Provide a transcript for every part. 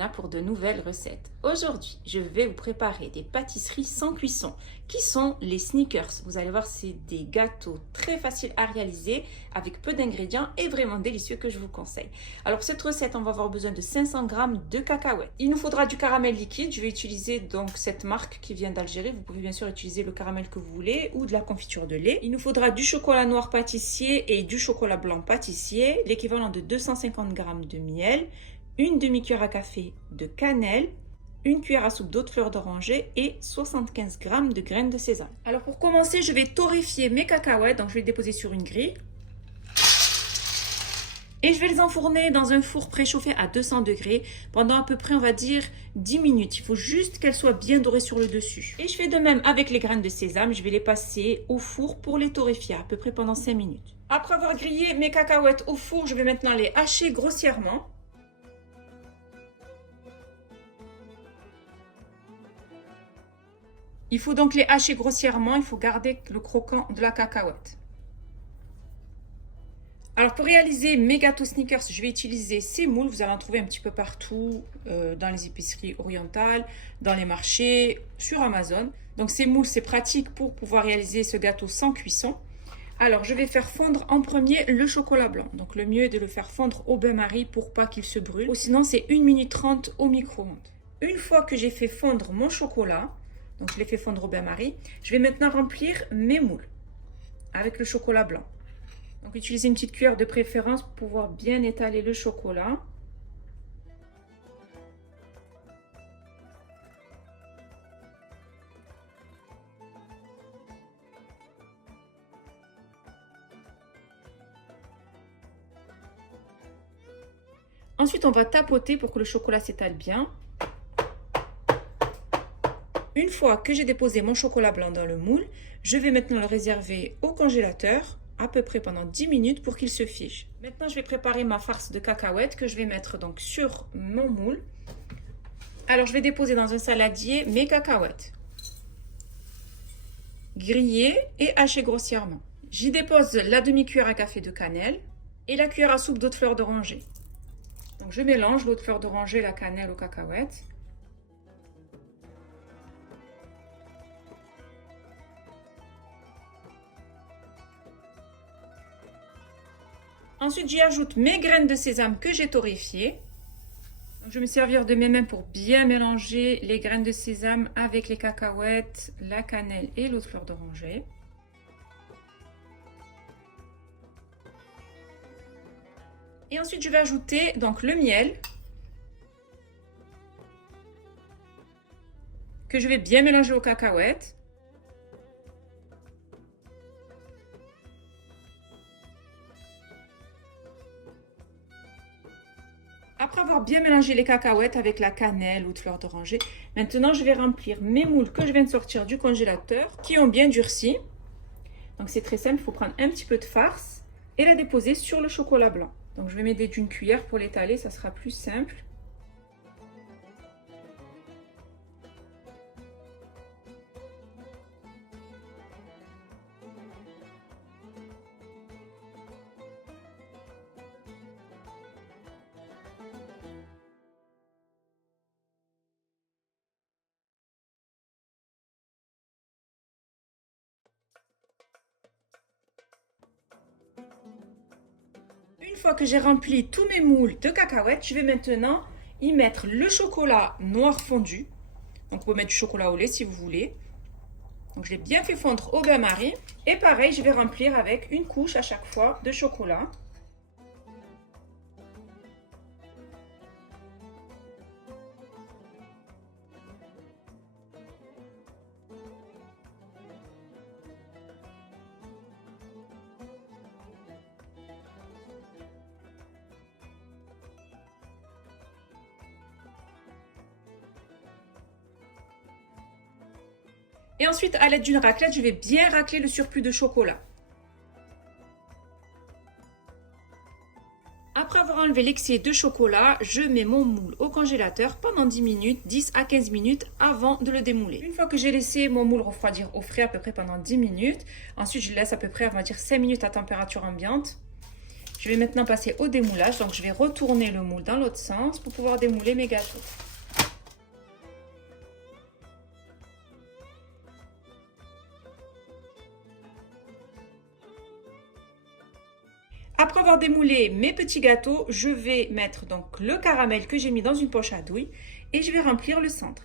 Fiona pour de nouvelles recettes. Aujourd'hui, je vais vous préparer des pâtisseries sans cuisson, qui sont les sneakers. Vous allez voir, c'est des gâteaux très faciles à réaliser, avec peu d'ingrédients et vraiment délicieux que je vous conseille. Alors pour cette recette, on va avoir besoin de 500 g de cacahuètes. Il nous faudra du caramel liquide. Je vais utiliser donc cette marque qui vient d'Algérie. Vous pouvez bien sûr utiliser le caramel que vous voulez ou de la confiture de lait. Il nous faudra du chocolat noir pâtissier et du chocolat blanc pâtissier, l'équivalent de 250 g de miel, une demi-cuillère à café de cannelle, une cuillère à soupe d'eau de fleur d'oranger et 75 g de graines de sésame. Alors pour commencer, je vais torréfier mes cacahuètes, donc je vais les déposer sur une grille. Et je vais les enfourner dans un four préchauffé à 200 degrés pendant à peu près, on va dire, 10 minutes. Il faut juste qu'elles soient bien dorées sur le dessus. Et je fais de même avec les graines de sésame. Je vais les passer au four pour les torréfier à peu près pendant 5 minutes. Après avoir grillé mes cacahuètes au four, je vais maintenant les hacher grossièrement. Il faut donc les hacher grossièrement. Il faut garder le croquant de la cacahuète. Alors pour réaliser mes gâteaux sneakers, je vais utiliser ces moules. Vous allez en trouver un petit peu partout dans les épiceries orientales, dans les marchés, sur Amazon. Donc ces moules, c'est pratique pour pouvoir réaliser ce gâteau sans cuisson. Alors je vais faire fondre en premier le chocolat blanc. Donc le mieux est de le faire fondre au bain-marie pour pas qu'il se brûle. Ou sinon c'est 1 minute 30 au micro-ondes. Une fois que j'ai fait fondre mon chocolat, donc je l'ai fait fondre au bain-marie, je vais maintenant remplir mes moules avec le chocolat blanc. Donc utilisez une petite cuillère de préférence pour pouvoir bien étaler le chocolat. Ensuite, on va tapoter pour que le chocolat s'étale bien. Une fois que j'ai déposé mon chocolat blanc dans le moule, je vais maintenant le réserver au congélateur à peu près pendant 10 minutes pour qu'il se fige. Maintenant, je vais préparer ma farce de cacahuètes que je vais mettre donc sur mon moule. Alors, je vais déposer dans un saladier mes cacahuètes, grillées et hachées grossièrement. J'y dépose la demi-cuillère à café de cannelle et la cuillère à soupe d'eau de fleur d'oranger. Donc, je mélange l'eau de fleur d'oranger, la cannelle aux cacahuètes. Ensuite, j'y ajoute mes graines de sésame que j'ai torréfiées. Donc, je vais me servir de mes mains pour bien mélanger les graines de sésame avec les cacahuètes, la cannelle et l'eau de fleur d'oranger. Et ensuite, je vais ajouter donc le miel que je vais bien mélanger aux cacahuètes. Après avoir bien mélangé les cacahuètes avec la cannelle ou de fleur d'oranger, maintenant je vais remplir mes moules que je viens de sortir du congélateur qui ont bien durci. Donc c'est très simple, il faut prendre un petit peu de farce et la déposer sur le chocolat blanc. Donc je vais m'aider d'une cuillère pour l'étaler, ça sera plus simple. Une fois que j'ai rempli tous mes moules de cacahuètes, je vais maintenant y mettre le chocolat noir fondu. Donc vous pouvez mettre du chocolat au lait si vous voulez. Donc je l'ai bien fait fondre au bain-marie. Et pareil, je vais remplir avec une couche à chaque fois de chocolat. Et ensuite, à l'aide d'une raclette, je vais bien racler le surplus de chocolat. Après avoir enlevé l'excès de chocolat, je mets mon moule au congélateur pendant 10 minutes, 10 à 15 minutes avant de le démouler. Une fois que j'ai laissé mon moule refroidir au frais à peu près pendant 10 minutes, ensuite je laisse à peu près, on va dire 5 minutes à température ambiante. Je vais maintenant passer au démoulage. Donc, je vais retourner le moule dans l'autre sens pour pouvoir démouler mes gâteaux. Après avoir démoulé mes petits gâteaux, je vais mettre donc le caramel que j'ai mis dans une poche à douille et je vais remplir le centre.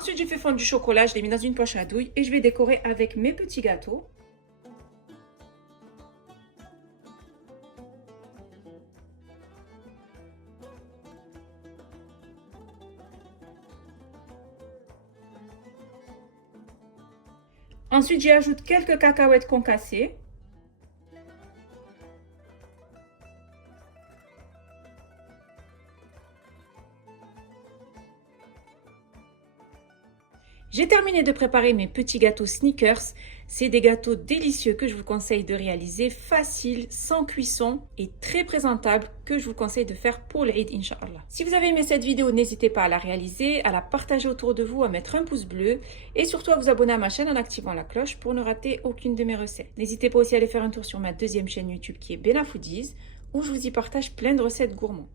Ensuite, j'ai fait fondre du chocolat, je l'ai mis dans une poche à douille et je vais décorer avec mes petits gâteaux. Ensuite, j'y ajoute quelques cacahuètes concassées. J'ai terminé de préparer mes petits gâteaux Snickers. C'est des gâteaux délicieux que je vous conseille de réaliser, faciles, sans cuisson et très présentables que je vous conseille de faire pour l'Eid, Inch'Allah. Si vous avez aimé cette vidéo, n'hésitez pas à la réaliser, à la partager autour de vous, à mettre un pouce bleu et surtout à vous abonner à ma chaîne en activant la cloche pour ne rater aucune de mes recettes. N'hésitez pas aussi à aller faire un tour sur ma deuxième chaîne YouTube qui est Bella Foodies où je vous y partage plein de recettes gourmandes.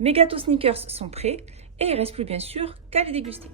Mes gâteaux Snickers sont prêts et il ne reste plus bien sûr qu'à les déguster.